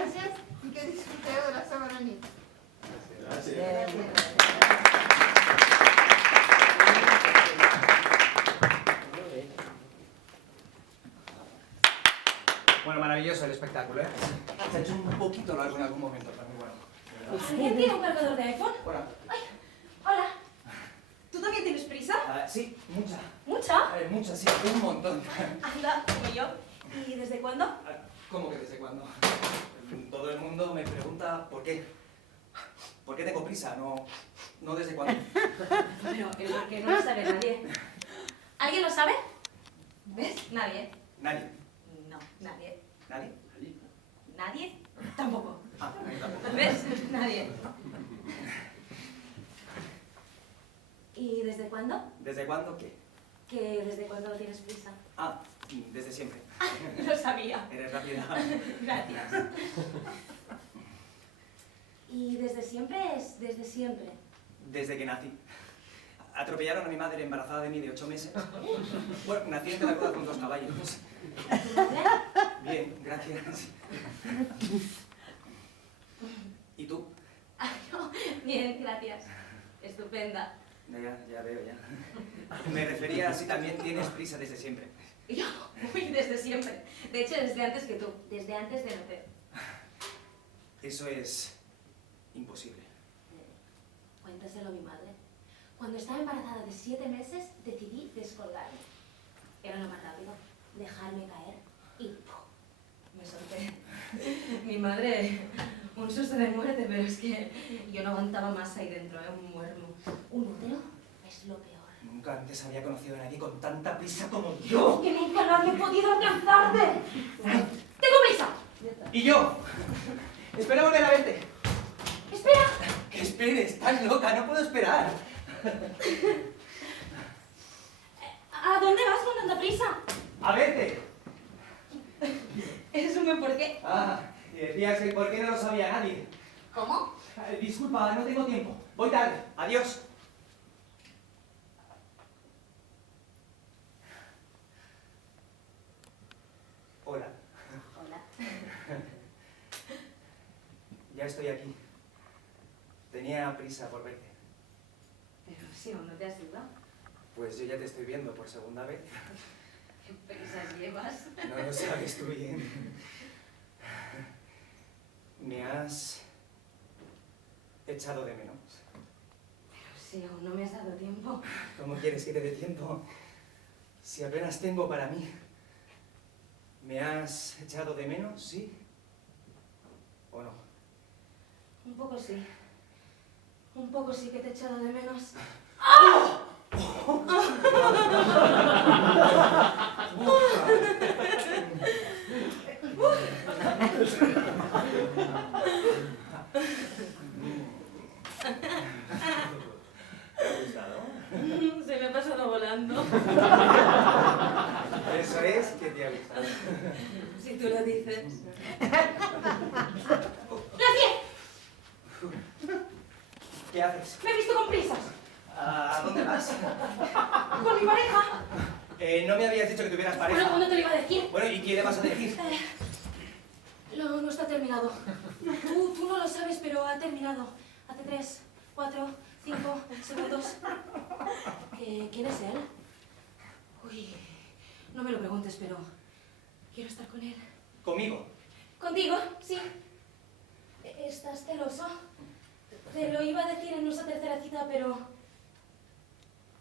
gracias y que disfrute de la soberanía. Gracias. Bueno, maravilloso el espectáculo, ¿eh? Se ha hecho un poquito largo en algún momento, pero muy bueno. ¿Alguien tiene un cargador de iPhone? Hola. Ay, hola. ¿Tú también tienes prisa? Sí, mucha. ¿Mucha? Mucha, sí, un montón. Anda, como yo. ¿Y desde cuándo? ¿Cómo que desde cuándo? Todo el mundo me pregunta por qué. ¿Por qué tengo prisa? No desde cuándo. Pero el por qué no lo sabe nadie. ¿Alguien lo sabe? ¿Ves? Nadie. Nadie. No, nadie. ¿Nadie? ¿Nadie? Tampoco. Nadie tampoco. ¿Ves? Nadie. ¿Y desde cuándo? ¿Desde cuándo qué? Que desde cuándo tienes prisa. Desde siempre. Lo sabía. Eres rápida. Gracias. ¿Y desde siempre es desde siempre? Desde que nací. Atropellaron a mi madre embarazada de mí de 8 meses. Bueno, nací entre la rueda con 2 caballos. ¿Tu madre? Bien, gracias. ¿Y tú? Ay, no. Bien, gracias. Estupenda. Ya veo, ya. Me refería a si también tienes prisa desde siempre. Yo, uy, desde siempre. De hecho, desde antes que tú. Desde antes de nacer. Eso es imposible. Cuéntaselo a mi madre. Cuando estaba embarazada de 7 meses, decidí descolgarme. Era lo más rápido. Dejarme caer y ¡pum! Me solté. Mi madre, un susto de muerte, pero es que yo no aguantaba más ahí dentro, un muermo. Un útero es lo peor. Nunca antes había conocido a nadie con tanta prisa como yo. ¡Que nunca nadie ha podido alcanzarte! ¡Tengo prisa! ¿Y yo? Espera volver a verte. ¡Espera! Que esperes, estás loca, no puedo esperar. ¿A dónde vas con tanta prisa? A verte. ¿Es un buen porqué? Y decías que por qué no lo sabía nadie. ¿Cómo? Disculpa, no tengo tiempo. Voy tarde. Adiós. Hola. Hola. Ya estoy aquí. Tenía prisa por verte. Pero si aún no te has ido. Pues yo ya te estoy viendo por segunda vez. ¿Qué prisas llevas? No lo sabes tú bien. Me has echado de menos. Pero si aún no me has dado tiempo. ¿Cómo quieres que te dé tiempo? Si apenas tengo para mí. ¿Me has echado de menos, sí? ¿O no? Un poco sí. Un poco sí que te he echado de menos. ¿Te ha gustado? Se me ha pasado volando. Eso es que te ha gustado. Si tú lo dices. ¿Qué haces? Me he visto con prisas. ¿A dónde vas? Con mi pareja. No me habías dicho que tuvieras Bueno, pareja. ¿cuándo te lo iba a decir? Bueno, ¿y qué le vas a decir? No está terminado. Tú no lo sabes, pero ha terminado. Hace 3, 4, 5 segundos. ¿Quién es él? Uy, no me lo preguntes, pero quiero estar con él. ¿Conmigo? ¿Contigo? Sí. ¿Estás celoso? Te lo iba a decir en nuestra tercera cita, pero...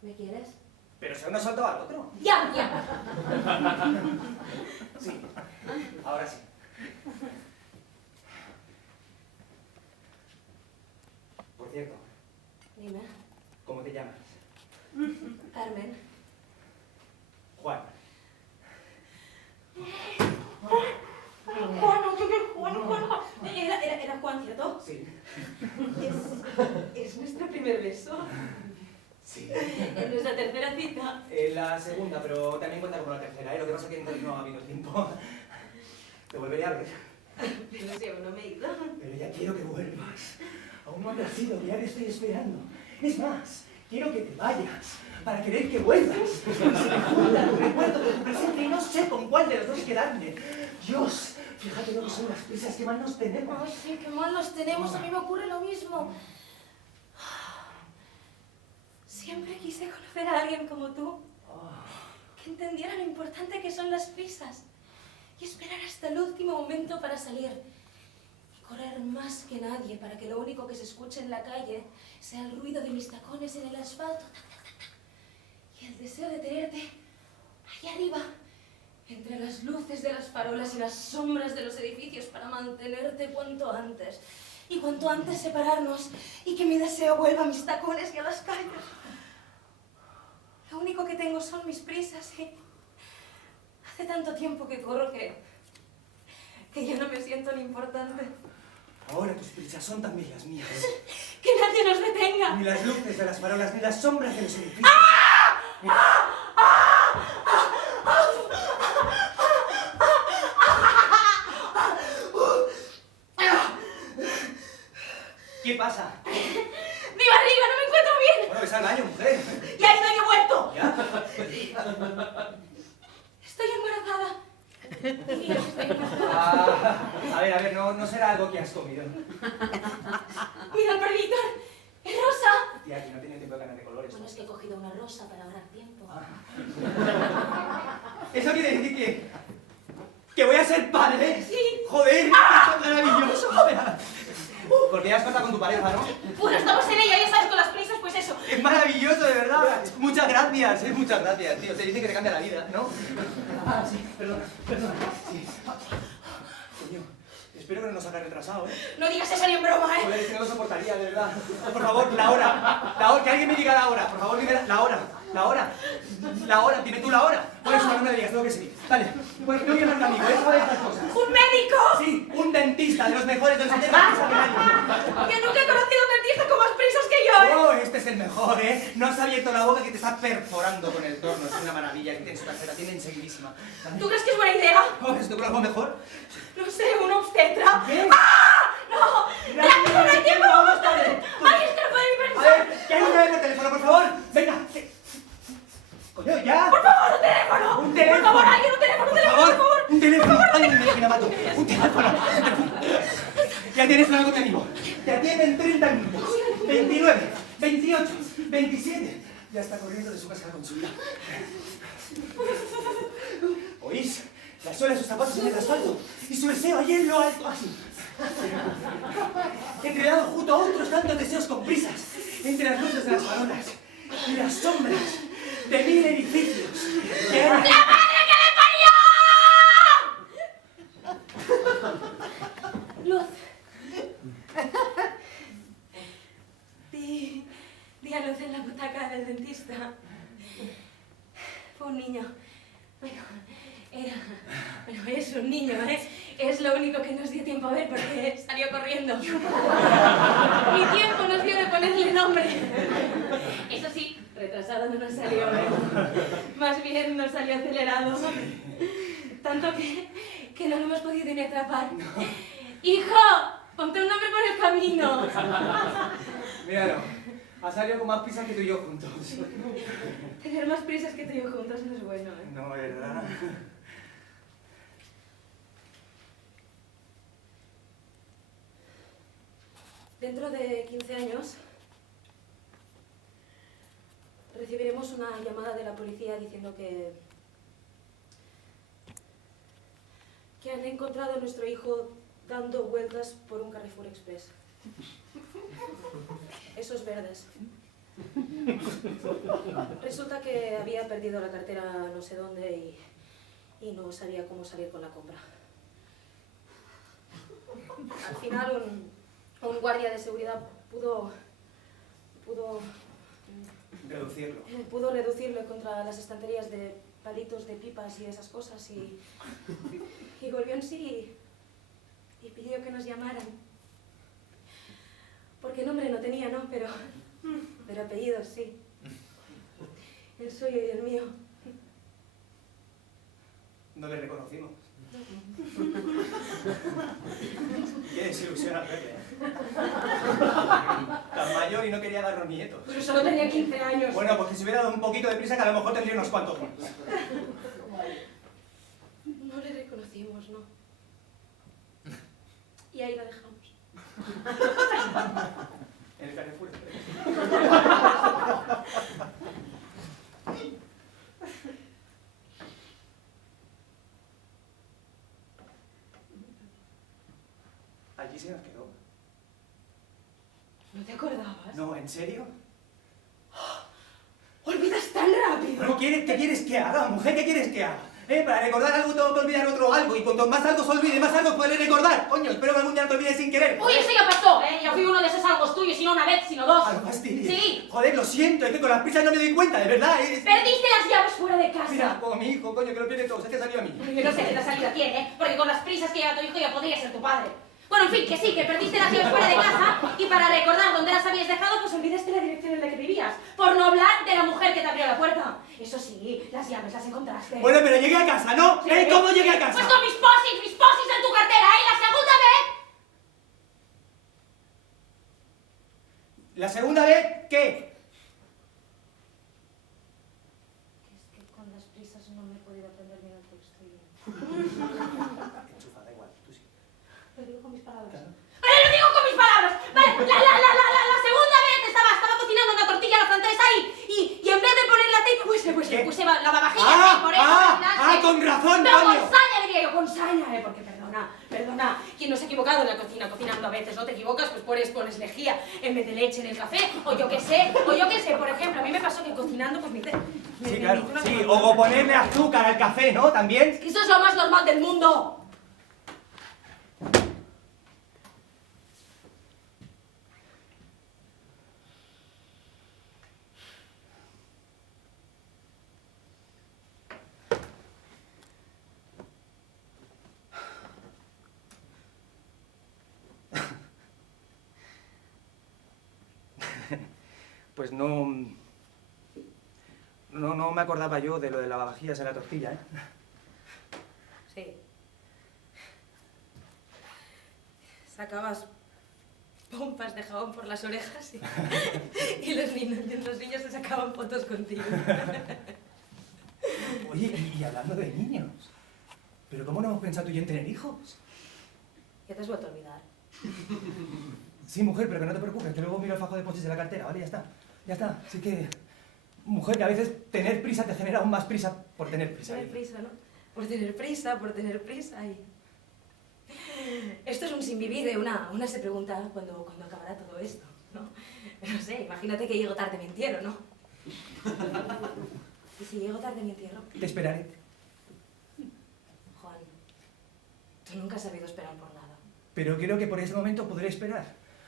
¿Me quieres? Pero si uno saltó al otro. ¡Ya! Sí, ahora sí. Por cierto, Dime. ¿cómo te llamas? Carmen. Juan. Juan. Era Juan, ¿cierto? Sí. ¿Es nuestro primer beso? Sí. En nuestra tercera cita. La segunda, pero también cuenta como la tercera, ¿eh? Lo que pasa es que entonces no ha habido tiempo. Te volveré a ver. Pero si aún no me he ido. Pero ya quiero que vuelvas. Aún no te has ido, ya te estoy esperando. Es más, quiero que te vayas para querer que vuelvas. Se me junta tu recuerdo de tu presente y no sé con cuál de los dos quedarme. Dios, fíjate lo que son las prisas que mal nos tenemos. Ay, sí, qué mal nos tenemos. A mí me ocurre lo mismo. Siempre quise conocer a alguien como tú, que entendiera lo importante que son las prisas y esperar hasta el último momento para salir y correr más que nadie para que lo único que se escuche en la calle sea el ruido de mis tacones en el asfalto y el deseo de tenerte allá arriba entre las luces de las farolas y las sombras de los edificios para mantenerte cuanto antes y cuanto antes separarnos y que mi deseo vuelva a mis tacones y a las calles. Lo único que tengo son mis prisas y hace tanto tiempo que corro que ya no me siento ni importante. Ahora tus prisas son también las mías. ¡Que nadie nos detenga! Ni las luces de las farolas, ni las sombras de los edificios. ¿Qué pasa? ¡Mi barriga! ¡No me encuentro bien! Bueno, ves al baño, mujer. ¡Ya he ido y he vuelto! ¿Ya? Estoy embarazada. Mira, estoy embarazada. A ver, no será algo que has comido. Mira el perrito. ¡Es rosa! Tía, aquí no he tenido tiempo de cambiar de colores. Bueno, es que he cogido una rosa para ahorrar tiempo. ¿Eso quiere decir que voy a ser padre? Sí. ¡Joder! ¡Esto es maravilloso! ¡Joder! Porque ya has contado con tu pareja, ¿no? Bueno, estamos en ella, ya sabes, con las prisas, pues eso. Es maravilloso, de verdad. Muchas gracias, muchas gracias, tío. Se dice que te cambia la vida, ¿no? Ah, sí, perdona. Sí. Coño, espero que no nos haga retrasado, ¿eh? No digas eso ni en broma, ¿eh? Joder, es que no lo soportaría, de verdad. Por favor, la hora, que alguien me diga la hora. Por favor, dime la hora. Dime tú la hora. Bueno, eso no me lo digas, tengo que seguir. Dale. Bueno, tengo que llamar a un amigo, ¿eh? Sabe estas cosas. ¡Un médico! Sí, un dentista, de los mejores, de los que tienen más prisa que nadie. Que nunca he conocido a un dentista con más prisas que yo, ¿eh? Oh, este es el mejor, ¿eh? No has abierto la boca que te está perforando con el torno. Es una maravilla, que tiene su tarjeta, tiene enseguidísima. ¿Tú crees que es buena idea? Oh, ¿esto con algo mejor? No sé, un obstetra. ¿Qué? ¡Ah! ¡No! ¡Rápido, no hay tiempo! ¡Vamos tarde! ¡Ay, es que no puedo ni A pensar! ver, que hay un bebé por teléfono, por favor. Venga. Coño, ya. ¡Por favor, un teléfono! Un teléfono. ¡Por favor, alguien, un teléfono, Por favor, un teléfono. Ay, me mato. Un teléfono. Ya tienes algo que amigo. Te atienden 30 minutos. 29, 28, 27. Ya está corriendo de su casa a la consulta. ¿Oís? La suela de sus zapatos en el asfalto y su deseo allí en lo alto así. Enredado junto a otros tantos deseos con prisas, entre las luces de las farolas y las sombras de 1000 edificios. ¡La madre que me parió! Luz. Di a Luz en la butaca del dentista. Fue un niño. Bueno, es un niño, ¿eh? Es lo único que nos dio tiempo a ver porque salió corriendo. Ni tiempo nos dio de ponerle nombre. Eso sí, retrasado no nos salió, ¿eh? Más bien nos salió acelerado. Tanto que no lo hemos podido ni atrapar. ¡Hijo! ¡Ponte un nombre por el camino! Míralo, ha salido con más prisas que tú y yo juntos. Tener más prisas que tú y yo juntos no es bueno, ¿eh? No, ¿verdad? Dentro de 15 años recibiremos una llamada de la policía diciendo que han encontrado a nuestro hijo dando vueltas por un Carrefour Express. Esos verdes. Resulta que había perdido la cartera no sé dónde y no sabía cómo salir con la compra. Al final un guardia de seguridad pudo reducirlo contra las estanterías de palitos de pipas y esas cosas y volvió en sí y pidió que nos llamaran. Porque nombre no tenía, ¿no? Pero apellidos sí. El suyo y el mío. No le reconocimos. Qué desilusión al verle, ¿eh? Tan mayor y no quería dar los nietos. Pero solo tenía 15 años. Bueno, pues que si hubiera dado un poquito de prisa, que a lo mejor tendría unos cuantos más. No le reconocimos, ¿no? Y ahí lo dejamos. En el Carrefour. Allí se nos quedó. ¿No te acordabas? No, ¿en serio? ¡Olvidas tan rápido! Bueno, ¿qué quieres que haga, mujer? ¿Qué quieres que haga? Para recordar algo tengo que olvidar otro algo, y cuanto más algo se olvide, más algo podré recordar. Coño, espero que algún día no te olvides sin querer. ¡Uy, eso ya pasó! Yo fui uno de esos algo tuyos, y no una vez, sino dos. Algo fastidio. Sí. Joder, lo siento, es que con las prisas no me doy cuenta, de verdad. Perdiste las llaves fuera de casa. Mira, como mi hijo, coño, que lo pierde todo, es que salió a mí. Yo no sé qué salida tiene, porque con las prisas que lleva tu hijo ya podría ser tu padre. Bueno, en fin, que sí, que perdiste las llaves fuera de casa y para recordar dónde las habías dejado, pues olvidaste la dirección en la que vivías. Por no hablar de la mujer que te abrió la puerta. Eso sí, las llaves las encontraste. Bueno, pero llegué a casa, ¿no? Sí. ¿Cómo llegué a casa? Pues con mis posis en tu cartera, ¿eh? La segunda vez. ¿La segunda vez qué? Es que con las prisas no me he podido aprender bien el texto y... Enchufa, da igual, tú sí. Lo digo con mis palabras. Claro. ¡Vale, lo digo con mis palabras! Vale, la segunda vez estaba cocinando una tortilla a la francesa y en vez de ponerle aceite, pues le puse lavavajillas, por eso. Con razón, Pero coño. con saña, diría yo, con saña, porque perdona, ¿quién no se ha equivocado en la cocina? Cocinando a veces, ¿no te equivocas? Pues pones lejía en vez de leche en el café, o yo qué sé, por ejemplo, a mí me pasó que cocinando, pues Sí, claro, sí, o ponerle azúcar al café, ¿no? También. Eso es lo más normal del mundo. Pues no me acordaba yo de lo de lavavajillas en la tortilla, ¿eh? Sí. Sacabas pompas de jabón por las orejas y los niños se sacaban fotos contigo. Oye, y hablando de niños, ¿pero cómo no hemos pensado tú y yo en tener hijos? Ya te has vuelto a olvidar. Sí, mujer, pero que no te preocupes, que luego miro el fajo de pochis de la cartera, ¿vale? Ya está. Ya está. Así que, mujer, que a veces tener prisa te genera aún más prisa por tener prisa. Tener prisa, ¿no? Por tener prisa y... Esto es un sinvivir, una se pregunta cuándo acabará todo esto, ¿no? No sé, imagínate que llego tarde a mi entierro, ¿no? ¿Y si llego tarde a mi entierro? Te esperaré. Juan, tú nunca has sabido esperar por nada. Pero creo que por ese momento podré esperar.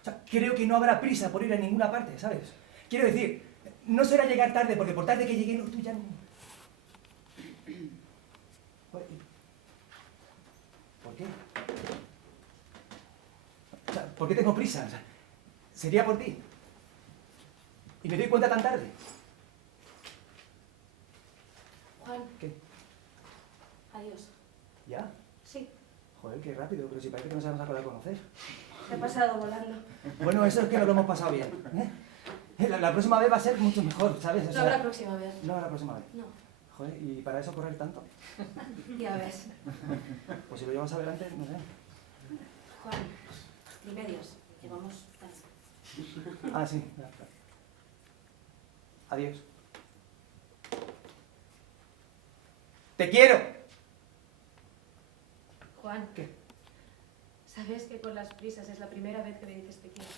O sea, creo que no habrá prisa por ir a ninguna parte, ¿sabes? Quiero decir, no será llegar tarde, porque por tarde que llegue, no, tú ya no... ¿Por qué? O sea, ¿por qué tengo prisa? O sea, sería por ti. Y me doy cuenta tan tarde. Juan. ¿Qué? Adiós. ¿Ya? Sí, Joder, qué rápido, pero si parece que nos hemos acabado de conocer. se ha pasado volando. Bueno, eso es que nos lo hemos pasado bien. La próxima vez va a ser mucho mejor, ¿sabes? O No sea, habrá próxima vez. no habrá próxima vez. No, Joder, ¿y para eso correr tanto? ya ves. Pues si lo llevas adelante, no sé. Juan, remedios. Llevamos... Ah, sí. Adiós. ¡Te quiero! Juan. ¿Qué? ¿Sabes que con las prisas es la primera vez que me dices te quiero?